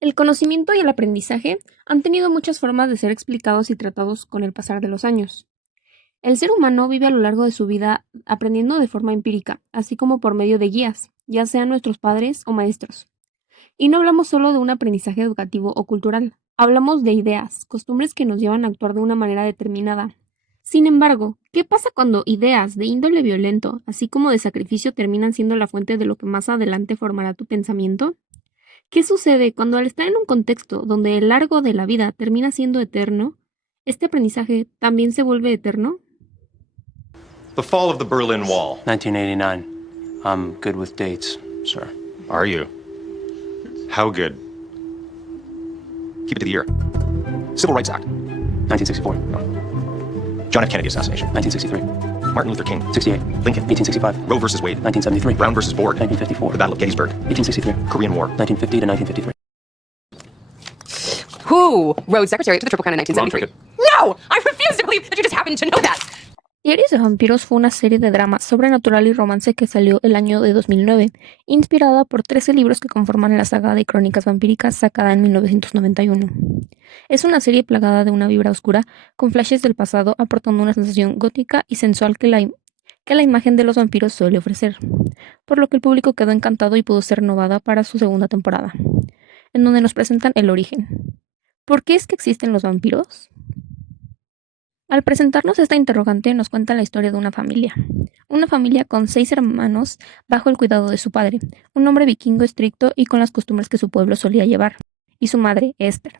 El conocimiento y el aprendizaje han tenido muchas formas de ser explicados y tratados con el pasar de los años. El ser humano vive a lo largo de su vida aprendiendo de forma empírica, así como por medio de guías, ya sean nuestros padres o maestros. Y no hablamos solo de un aprendizaje educativo o cultural, hablamos de ideas, costumbres que nos llevan a actuar de una manera determinada. Sin embargo, ¿qué pasa cuando ideas de índole violento, así como de sacrificio, terminan siendo la fuente de lo que más adelante formará tu pensamiento? ¿Qué sucede cuando al estar en un contexto donde el largo de la vida termina siendo eterno, este aprendizaje también se vuelve eterno? The fall of the Berlin Wall. 1989. I'm good with dates, sir. Are you? How good? Keep it to the year. Civil Rights Act. 1964. John F. Kennedy assassination. 1963. Martin Luther King. 68. Lincoln. 1865. Roe versus Wade. 1973. Brown versus Board. 1954. The Battle of Gettysburg. 1863. Korean War. 1950 to 1953. Who rode Secretary to the Triple Crown in Wrong 1973? trinket. No! I refuse to believe that you just happened to know that! Diarios de Vampiros fue una serie de drama sobrenatural y romance que salió el año de 2009, inspirada por 13 libros que conforman la saga de crónicas vampíricas sacada en 1991. Es una serie plagada de una vibra oscura, con flashes del pasado aportando una sensación gótica y sensual que la imagen de los vampiros suele ofrecer, por lo que el público quedó encantado y pudo ser renovada para su segunda temporada, en donde nos presentan el origen. ¿Por qué es que existen los vampiros? Al presentarnos esta interrogante nos cuenta la historia de una familia con 6 hermanos bajo el cuidado de su padre, un hombre vikingo estricto y con las costumbres que su pueblo solía llevar, y su madre, Esther.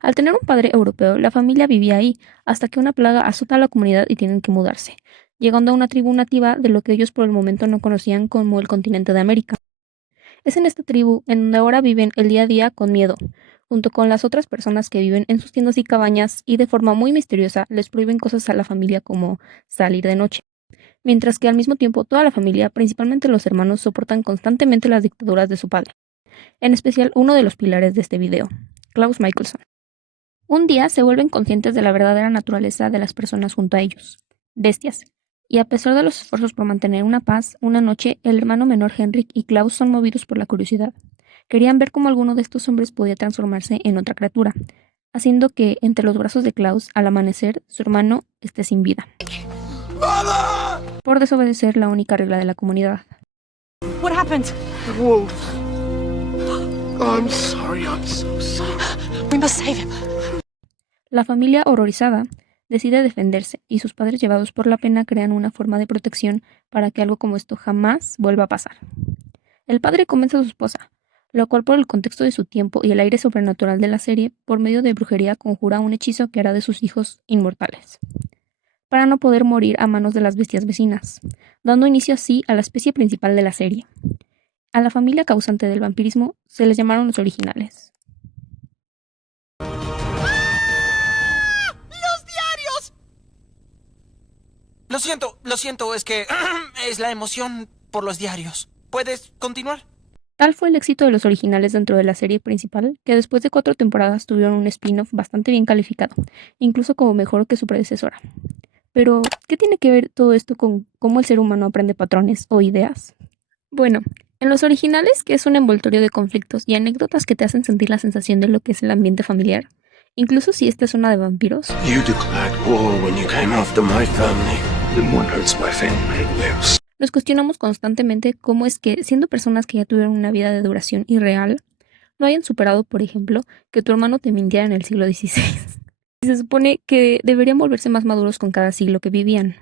Al tener un padre europeo, la familia vivía ahí, hasta que una plaga azota a la comunidad y tienen que mudarse, llegando a una tribu nativa de lo que ellos por el momento no conocían como el continente de América. Es en esta tribu en donde ahora viven el día a día con miedo, junto con las otras personas que viven en sus tiendas y cabañas y de forma muy misteriosa les prohíben cosas a la familia como salir de noche. Mientras que al mismo tiempo toda la familia, principalmente los hermanos, soportan constantemente las dictaduras de su padre. En especial uno de los pilares de este video, Klaus Michelson. Un día se vuelven conscientes de la verdadera naturaleza de las personas junto a ellos, bestias. Y a pesar de los esfuerzos por mantener una paz, una noche el hermano menor Henrik y Klaus son movidos por la curiosidad. Querían ver cómo alguno de estos hombres podía transformarse en otra criatura, haciendo que, entre los brazos de Klaus, al amanecer, su hermano esté sin vida. Por desobedecer la única regla de la comunidad. What happened? The wolf. I'm sorry, I'm so sorry. We must save him. La familia, horrorizada, decide defenderse y sus padres, llevados por la pena, crean una forma de protección para que algo como esto jamás vuelva a pasar. El padre convence a su esposa, lo cual por el contexto de su tiempo y el aire sobrenatural de la serie, por medio de brujería conjura un hechizo que hará de sus hijos inmortales, para no poder morir a manos de las bestias vecinas, dando inicio así a la especie principal de la serie. A la familia causante del vampirismo se les llamaron los originales. Lo siento, es que es la emoción por los diarios. ¿Puedes continuar? Tal fue el éxito de los originales dentro de la serie principal, que después de 4 temporadas tuvieron un spin-off bastante bien calificado, incluso como mejor que su predecesora. Pero, ¿qué tiene que ver todo esto con cómo el ser humano aprende patrones o ideas? Bueno, en los originales, que es un envoltorio de conflictos y anécdotas que te hacen sentir la sensación de lo que es el ambiente familiar, incluso si esta es una de vampiros. You declared war when you came after my family. Then one hurts my family lives. Nos cuestionamos constantemente cómo es que, siendo personas que ya tuvieron una vida de duración irreal, no hayan superado, por ejemplo, que tu hermano te mintiera en el siglo XVI. Y se supone que deberían volverse más maduros con cada siglo que vivían.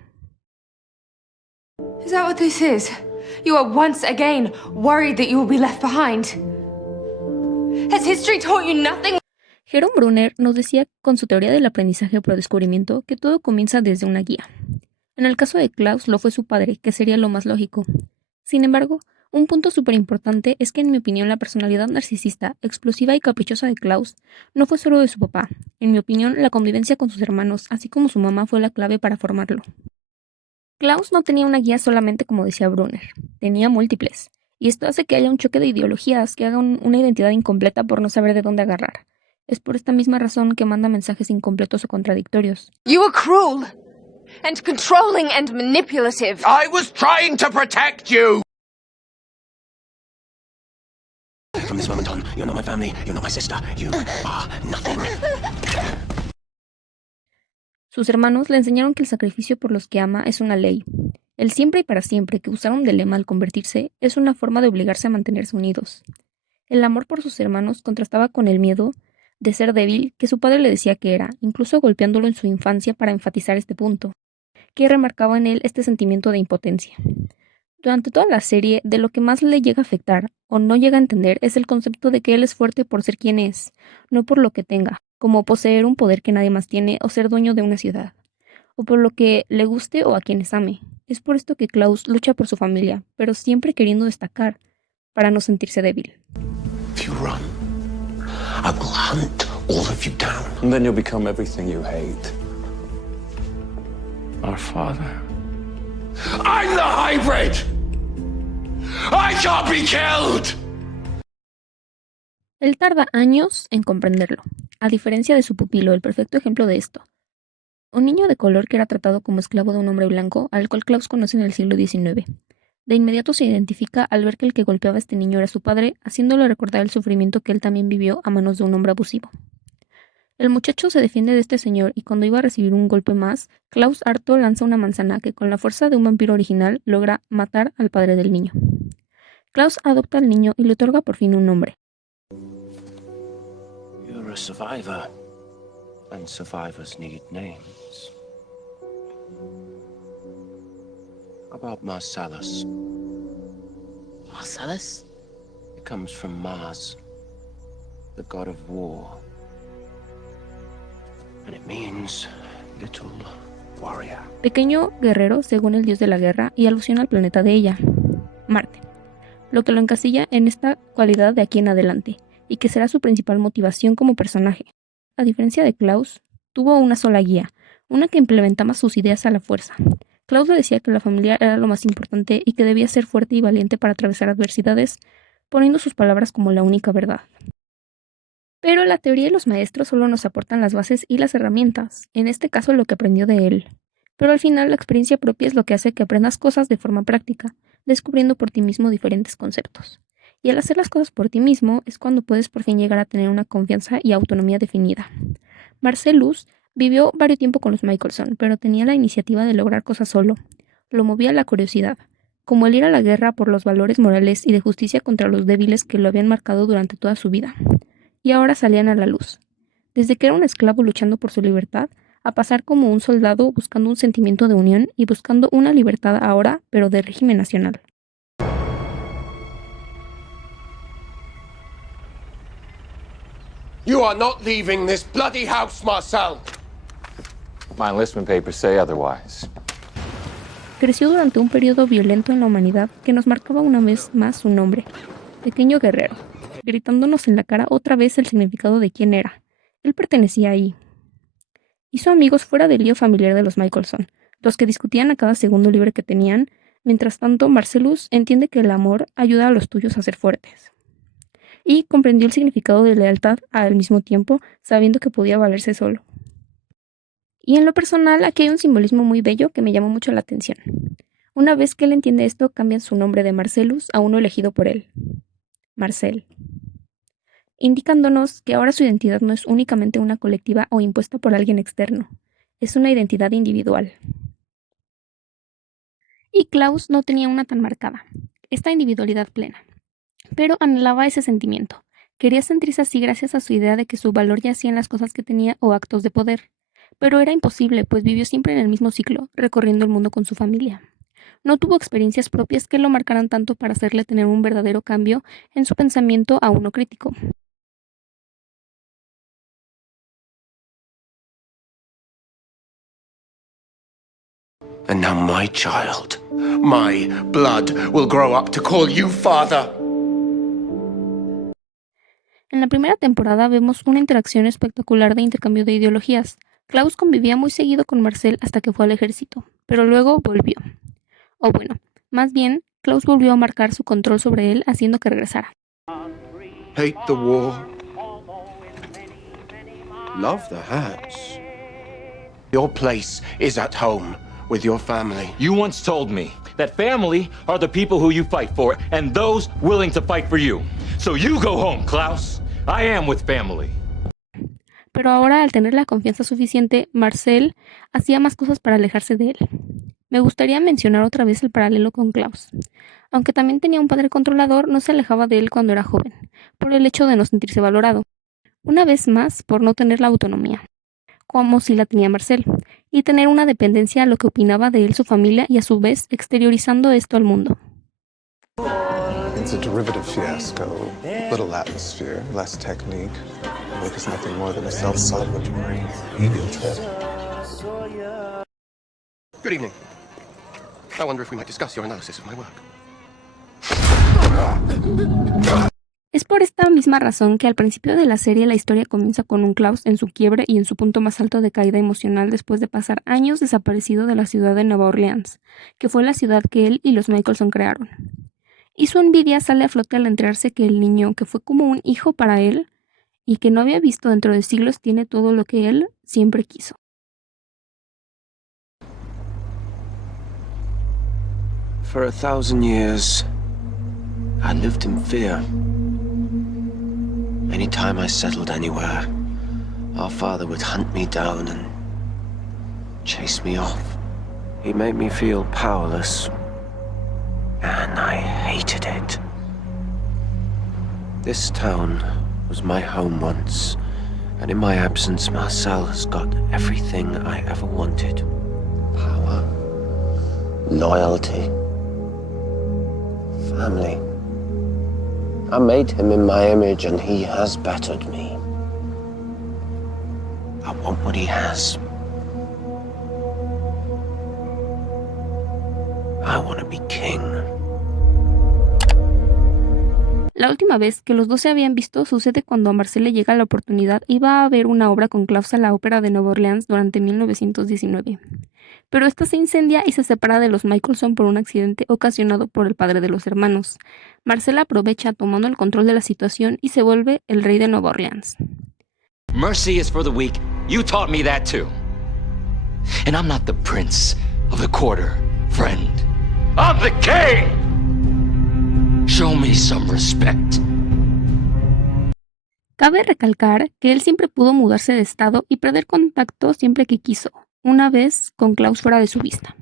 Is that what this is? You are once again worried that you will be left behind. Has history taught you nothing? Jerome Brunner nos decía con su teoría del aprendizaje por descubrimiento que todo comienza desde una guía. En el caso de Klaus lo fue su padre, que sería lo más lógico. Sin embargo, un punto súper importante es que en mi opinión la personalidad narcisista, explosiva y caprichosa de Klaus no fue solo de su papá. En mi opinión, la convivencia con sus hermanos, así como su mamá, fue la clave para formarlo. Klaus no tenía una guía solamente, como decía Brunner, tenía múltiples, y esto hace que haya un choque de ideologías que haga una identidad incompleta por no saber de dónde agarrar. Es por esta misma razón que manda mensajes incompletos o contradictorios. You are cruel and controlling and manipulative. I was trying to protect you! From this moment on, you're not my family, you're not my sister, you are nothing. Sus hermanos le enseñaron que el sacrificio por los que ama es una ley. El siempre y para siempre que usaron de lema al convertirse es una forma de obligarse a mantenerse unidos. El amor por sus hermanos contrastaba con el miedo de ser débil que su padre le decía que era, incluso golpeándolo en su infancia para enfatizar este punto, que remarcaba en él este sentimiento de impotencia. Durante toda la serie, de lo que más le llega a afectar o no llega a entender es el concepto de que él es fuerte por ser quien es, no por lo que tenga, como poseer un poder que nadie más tiene o ser dueño de una ciudad, o por lo que le guste o a quienes ame. Es por esto que Klaus lucha por su familia, pero siempre queriendo destacar, para no sentirse débil. If you run, I will hunt all of you down. And then you'll become everything you hate. Our father. I'm the hybrid! I can't be killed! Él tarda años en comprenderlo, a diferencia de su pupilo, el perfecto ejemplo de esto. Un niño de color que era tratado como esclavo de un hombre blanco, al cual Klaus conoce en el siglo XIX. De inmediato se identifica al ver que el que golpeaba a este niño era su padre, haciéndole recordar el sufrimiento que él también vivió a manos de un hombre abusivo. El muchacho se defiende de este señor y cuando iba a recibir un golpe más, Klaus harto lanza una manzana que con la fuerza de un vampiro original logra matar al padre del niño. Klaus adopta al niño y le otorga por fin un nombre. You're a survivor, and survivors need names. How about Marcellus? Marcellus? It comes from Mars, the god of war. And it means little warrior. Pequeño guerrero según el dios de la guerra y alusión al planeta de ella, Marte, lo que lo encasilla en esta cualidad de aquí en adelante, y que será su principal motivación como personaje. A diferencia de Klaus, tuvo una sola guía, una que implementaba sus ideas a la fuerza. Klaus le decía que la familia era lo más importante y que debía ser fuerte y valiente para atravesar adversidades, poniendo sus palabras como la única verdad. Pero la teoría y los maestros solo nos aportan las bases y las herramientas, en este caso lo que aprendió de él. Pero al final la experiencia propia es lo que hace que aprendas cosas de forma práctica, descubriendo por ti mismo diferentes conceptos. Y al hacer las cosas por ti mismo es cuando puedes por fin llegar a tener una confianza y autonomía definida. Marcellus vivió varios tiempo con los Michelson, pero tenía la iniciativa de lograr cosas solo. Lo movía la curiosidad, como el ir a la guerra por los valores morales y de justicia contra los débiles que lo habían marcado durante toda su vida. Y ahora salían a la luz. Desde que era un esclavo luchando por su libertad, a pasar como un soldado buscando un sentimiento de unión y buscando una libertad ahora, pero de régimen nacional. You are not leaving this bloody house, Marcel! My enlistment papers say otherwise. Creció durante un periodo violento en la humanidad que nos marcaba una vez más su nombre, Pequeño Guerrero, gritándonos en la cara otra vez el significado de quién era. Él pertenecía ahí. Hizo amigos fuera del lío familiar de los Michelson, los que discutían a cada segundo libre que tenían. Mientras tanto, Marcellus entiende que el amor ayuda a los tuyos a ser fuertes. Y comprendió el significado de lealtad al mismo tiempo, sabiendo que podía valerse solo. Y en lo personal, aquí hay un simbolismo muy bello que me llamó mucho la atención. Una vez que él entiende esto, cambian su nombre de Marcellus a uno elegido por él, Marcel, indicándonos que ahora su identidad no es únicamente una colectiva o impuesta por alguien externo, es una identidad individual. Y Klaus no tenía una tan marcada, esta individualidad plena, pero anhelaba ese sentimiento. Quería sentirse así gracias a su idea de que su valor yacía en las cosas que tenía o actos de poder, pero era imposible, pues vivió siempre en el mismo ciclo, recorriendo el mundo con su familia. No tuvo experiencias propias que lo marcaran tanto para hacerle tener un verdadero cambio en su pensamiento a uno crítico. And now my child, my blood, will grow up to call you father. En la primera temporada vemos una interacción espectacular de intercambio de ideologías. Klaus convivía muy seguido con Marcel hasta que fue al ejército, pero luego volvió. O bueno, más bien, Klaus volvió a marcar su control sobre él, haciendo que regresara. Hate the war. Love the hats. Your place is at home with your family. You once told me that family are the people who you fight for and those willing to fight for you. So you go home, Klaus. I am with family. Pero ahora, al tener la confianza suficiente, Marcel hacía más cosas para alejarse de él. Me gustaría mencionar otra vez el paralelo con Klaus. Aunque también tenía un padre controlador, no se alejaba de él cuando era joven, por el hecho de no sentirse valorado. Una vez más, por no tener la autonomía, como si la tenía Marcel, y tener una dependencia a lo que opinaba de él su familia y a su vez exteriorizando esto al mundo. It's a derivative fiasco. Little atmosphere, less technique. Work is nothing more than a self-celebratory ego trip. Good evening. I wonder if we might discuss your analysis of my work. Es por esta misma razón que al principio de la serie la historia comienza con un Klaus en su quiebre y en su punto más alto de caída emocional después de pasar años desaparecido de la ciudad de Nueva Orleans, que fue la ciudad que él y los Michelson crearon. Y su envidia sale a flote al enterarse que el niño, que fue como un hijo para él y que no había visto dentro de siglos, tiene todo lo que él siempre quiso. For 1,000 years, I lived in fear. Anytime I settled anywhere, our father would hunt me down and chase me off. He made me feel powerless, and I hated it. This town was my home once, and in my absence, Marcel has got everything I ever wanted. Power, loyalty, family. I made him in my image, and he has bettered me. I want what he has. I want to be king. La última vez que los dos se habían visto sucede cuando a Marcel le llega la oportunidad y va a ver una obra con Klaus a la Ópera de Nueva Orleans durante 1919. Pero esta se incendia y se separa de los Michelson por un accidente ocasionado por el padre de los hermanos. Marcel aprovecha tomando el control de la situación y se vuelve el rey de Nueva Orleans. Mercy is for the weak. You taught me that too. And I'm not the prince of the quarter, friend. I'm the king! Show me some respect. Cabe recalcar que él siempre pudo mudarse de estado y perder contacto siempre que quiso, una vez con Klaus fuera de su vista,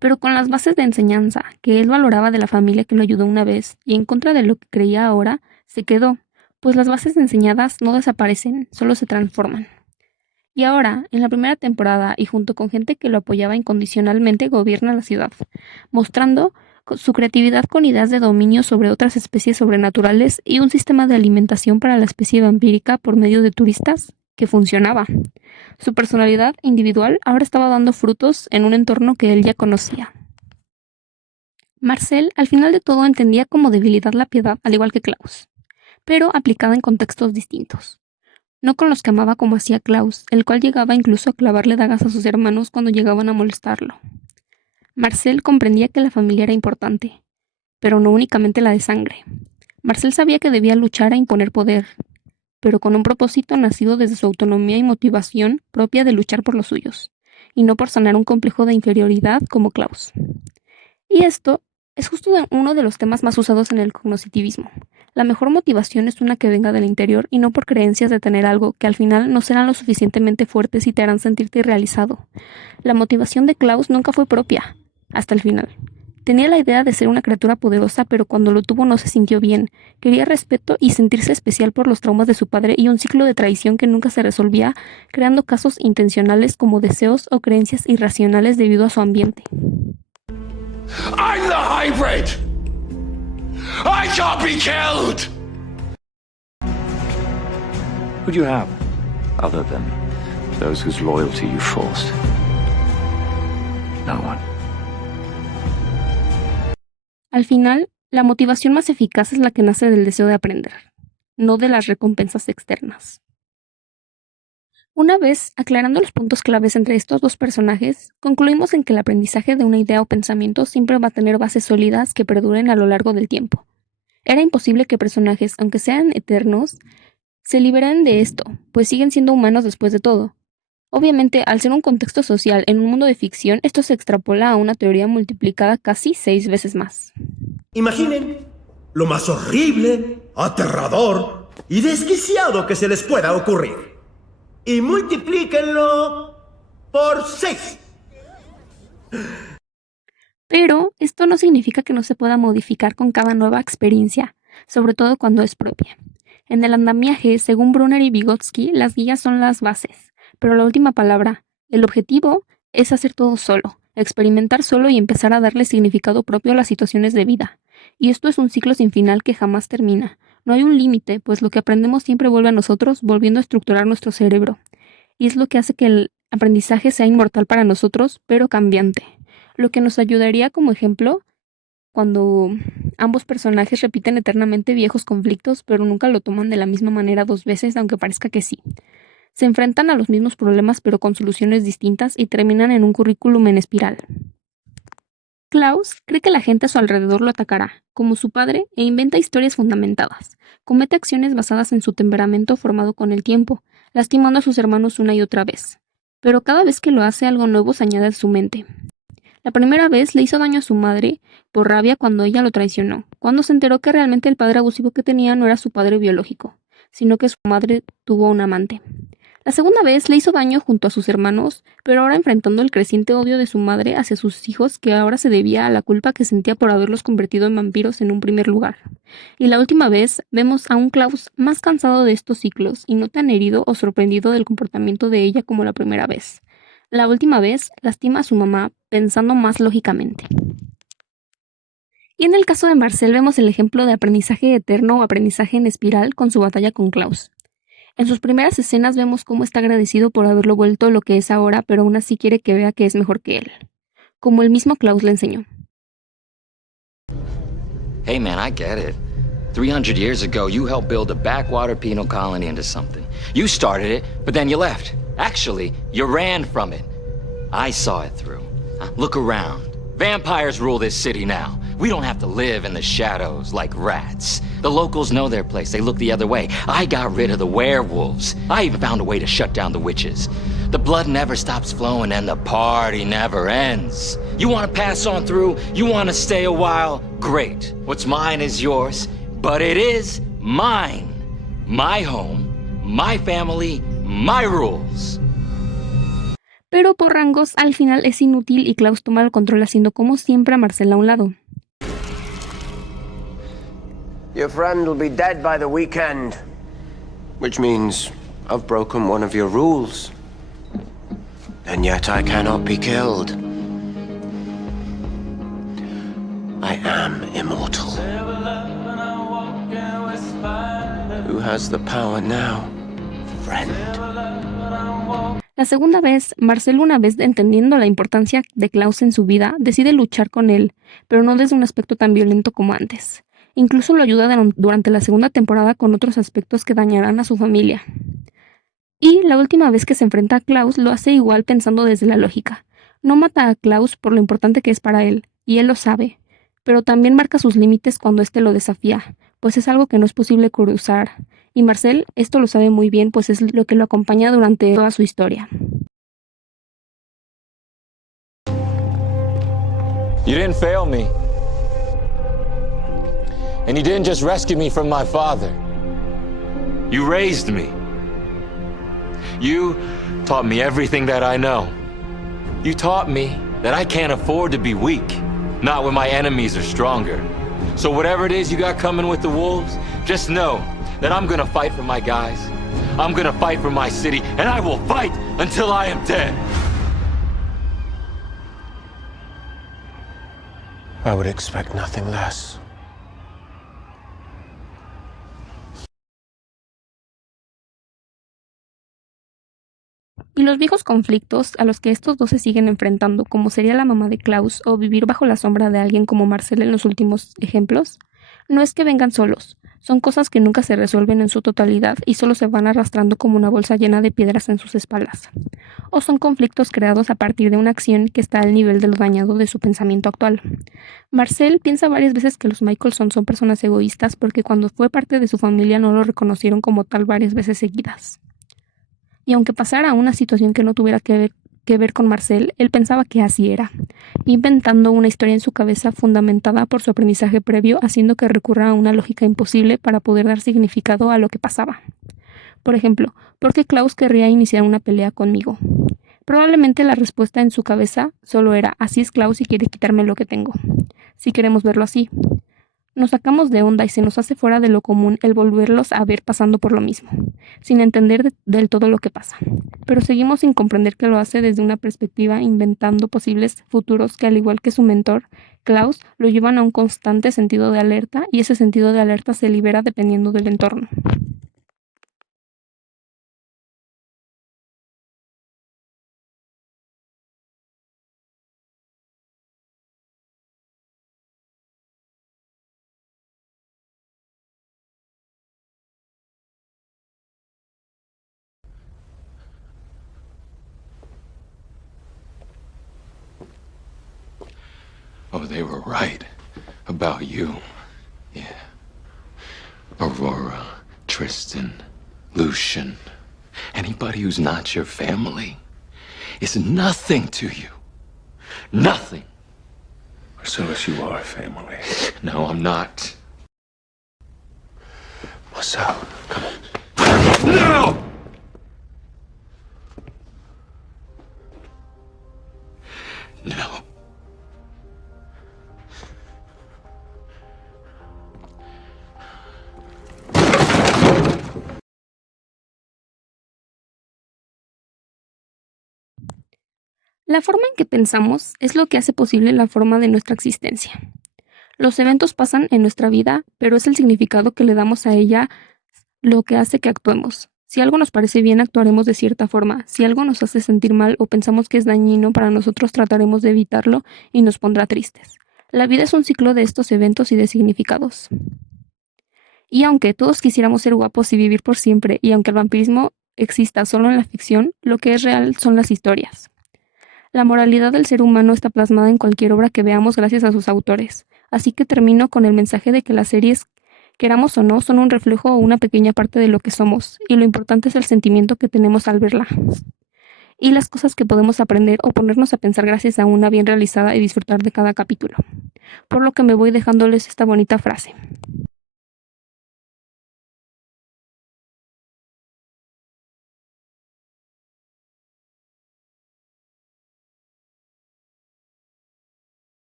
pero con las bases de enseñanza que él valoraba de la familia que lo ayudó una vez y en contra de lo que creía ahora, se quedó, pues las bases enseñadas no desaparecen, solo se transforman. Y ahora, en la primera temporada y junto con gente que lo apoyaba incondicionalmente, gobierna la ciudad, mostrando su creatividad con ideas de dominio sobre otras especies sobrenaturales y un sistema de alimentación para la especie vampírica por medio de turistas que funcionaba. Su personalidad individual ahora estaba dando frutos en un entorno que él ya conocía. Marcel, al final de todo, entendía como debilidad la piedad, al igual que Klaus, pero aplicada en contextos distintos. No con los que amaba como hacía Klaus, el cual llegaba incluso a clavarle dagas a sus hermanos cuando llegaban a molestarlo. Marcel comprendía que la familia era importante, pero no únicamente la de sangre. Marcel sabía que debía luchar a imponer poder, pero con un propósito nacido desde su autonomía y motivación propia de luchar por los suyos, y no por sanar un complejo de inferioridad como Klaus. Y esto es justo uno de los temas más usados en el cognitivismo. La mejor motivación es una que venga del interior y no por creencias de tener algo que al final no serán lo suficientemente fuertes y te harán sentirte irrealizado. La motivación de Klaus nunca fue propia, hasta el final. Tenía la idea de ser una criatura poderosa, pero cuando lo tuvo no se sintió bien. Quería respeto y sentirse especial por los traumas de su padre y un ciclo de traición que nunca se resolvía, creando casos intencionales como deseos o creencias irracionales debido a su ambiente. I'm the hybrid! I can't be killed! Who do you have, other than those whose loyalty you forced? No one. Al final, la motivación más eficaz es la que nace del deseo de aprender, no de las recompensas externas. Una vez aclarando los puntos claves entre estos dos personajes, concluimos en que el aprendizaje de una idea o pensamiento siempre va a tener bases sólidas que perduren a lo largo del tiempo. Era imposible que personajes, aunque sean eternos, se liberaran de esto, pues siguen siendo humanos después de todo. Obviamente, al ser un contexto social en un mundo de ficción, esto se extrapola a una teoría multiplicada casi 6 veces más. Imaginen lo más horrible, aterrador y desquiciado que se les pueda ocurrir. Y multiplíquenlo por 6. Pero esto no significa que no se pueda modificar con cada nueva experiencia, sobre todo cuando es propia. En el andamiaje, según Brunner y Vygotsky, las guías son las bases, pero la última palabra, el objetivo, es hacer todo solo, experimentar solo y empezar a darle significado propio a las situaciones de vida. Y esto es un ciclo sin final que jamás termina. No hay un límite, pues lo que aprendemos siempre vuelve a nosotros, volviendo a estructurar nuestro cerebro. Y es lo que hace que el aprendizaje sea inmortal para nosotros, pero cambiante. Lo que nos ayudaría como ejemplo, cuando ambos personajes repiten eternamente viejos conflictos, pero nunca lo toman de la misma manera 2 veces, aunque parezca que sí. Se enfrentan a los mismos problemas, pero con soluciones distintas y terminan en un currículum en espiral. Klaus cree que la gente a su alrededor lo atacará, como su padre, e inventa historias fundamentadas. Comete acciones basadas en su temperamento formado con el tiempo, lastimando a sus hermanos una y otra vez. Pero cada vez que lo hace, algo nuevo se añade a su mente. La primera vez le hizo daño a su madre por rabia cuando ella lo traicionó, cuando se enteró que realmente el padre abusivo que tenía no era su padre biológico, sino que su madre tuvo un amante. La segunda vez le hizo daño junto a sus hermanos, pero ahora enfrentando el creciente odio de su madre hacia sus hijos, que ahora se debía a la culpa que sentía por haberlos convertido en vampiros en un primer lugar. Y la última vez vemos a un Klaus más cansado de estos ciclos y no tan herido o sorprendido del comportamiento de ella como la primera vez. La última vez lastima a su mamá pensando más lógicamente. Y en el caso de Marcel vemos el ejemplo de aprendizaje eterno o aprendizaje en espiral con su batalla con Klaus. En sus primeras escenas vemos cómo está agradecido por haberlo vuelto lo que es ahora, pero aún así quiere que vea que es mejor que él, como el mismo Klaus le enseñó. Hey man, I get it. 300 years ago, you helped build a backwater penal colony into something. You started it, but then you left. Actually, you ran from it. I saw it through. Look around. Vampires rule this city now. We don't have to live in the shadows like rats. The locals know their place. They look the other way. I got rid of the werewolves. I even found a way to shut down the witches. The blood never stops flowing and the party never ends. You want to pass on through? You want to stay a while? Great. What's mine is yours, but it is mine. My home, my family, my rules. Pero por rangos, al final es inútil y Klaus toma el control haciendo como siempre a Marcel a un lado. Your friend will be dead by the weekend. Which means I've broken one of your rules. And yet I cannot be killed. I am immortal. Who has the power now, friend? La segunda vez, Marcel, una vez entendiendo la importancia de Klaus en su vida, decide luchar con él, pero no desde un aspecto tan violento como antes. Incluso lo ayuda durante la segunda temporada con otros aspectos que dañarán a su familia. Y la última vez que se enfrenta a Klaus lo hace igual pensando desde la lógica. No mata a Klaus por lo importante que es para él, y él lo sabe, pero también marca sus límites cuando éste lo desafía, pues es algo que no es posible cruzar. Y Marcel esto lo sabe muy bien, pues es lo que lo acompaña durante toda su historia. You didn't fail me. And you didn't just rescue me from my father. You raised me. You taught me everything that I know. You taught me that I can't afford to be weak, not when my enemies are stronger. So whatever it is you got coming with the wolves, just know that I'm gonna fight for my guys. I'm gonna fight for my city, and I will fight until I am dead. I would expect nothing less. Y los viejos conflictos a los que estos dos se siguen enfrentando, como sería la mamá de Klaus o vivir bajo la sombra de alguien como Marcel en los últimos ejemplos, no es que vengan solos, son cosas que nunca se resuelven en su totalidad y solo se van arrastrando como una bolsa llena de piedras en sus espaldas. O son conflictos creados a partir de una acción que está al nivel de lo dañado de su pensamiento actual. Marcel piensa varias veces que los Michelson son personas egoístas porque cuando fue parte de su familia no lo reconocieron como tal varias veces seguidas. Y aunque pasara una situación que no tuviera que que ver con Marcel, él pensaba que así era, inventando una historia en su cabeza fundamentada por su aprendizaje previo, haciendo que recurra a una lógica imposible para poder dar significado a lo que pasaba. Por ejemplo, ¿por qué Klaus querría iniciar una pelea conmigo? Probablemente la respuesta en su cabeza solo era: así es Klaus y quiere quitarme lo que tengo. Si queremos verlo así. Nos sacamos de onda y se nos hace fuera de lo común el volverlos a ver pasando por lo mismo, sin entender del todo lo que pasa. Pero seguimos sin comprender que lo hace desde una perspectiva, inventando posibles futuros que, al igual que su mentor, Klaus, lo llevan a un constante sentido de alerta, y ese sentido de alerta se libera dependiendo del entorno. Oh, they were right about you. Yeah. Aurora, Tristan, Lucian. Anybody who's not your family is nothing to you. Nothing. Marcellus, you are family. No, I'm not. Marcel, come on. No! No. La forma en que pensamos es lo que hace posible la forma de nuestra existencia. Los eventos pasan en nuestra vida, pero es el significado que le damos a ella lo que hace que actuemos. Si algo nos parece bien, actuaremos de cierta forma. Si algo nos hace sentir mal o pensamos que es dañino para nosotros, trataremos de evitarlo y nos pondrá tristes. La vida es un ciclo de estos eventos y de significados. Y aunque todos quisiéramos ser guapos y vivir por siempre, y aunque el vampirismo exista solo en la ficción, lo que es real son las historias. La moralidad del ser humano está plasmada en cualquier obra que veamos gracias a sus autores. Así que termino con el mensaje de que las series, queramos o no, son un reflejo o una pequeña parte de lo que somos, y lo importante es el sentimiento que tenemos al verla. Y las cosas que podemos aprender o ponernos a pensar gracias a una bien realizada y disfrutar de cada capítulo. Por lo que me voy dejándoles esta bonita frase.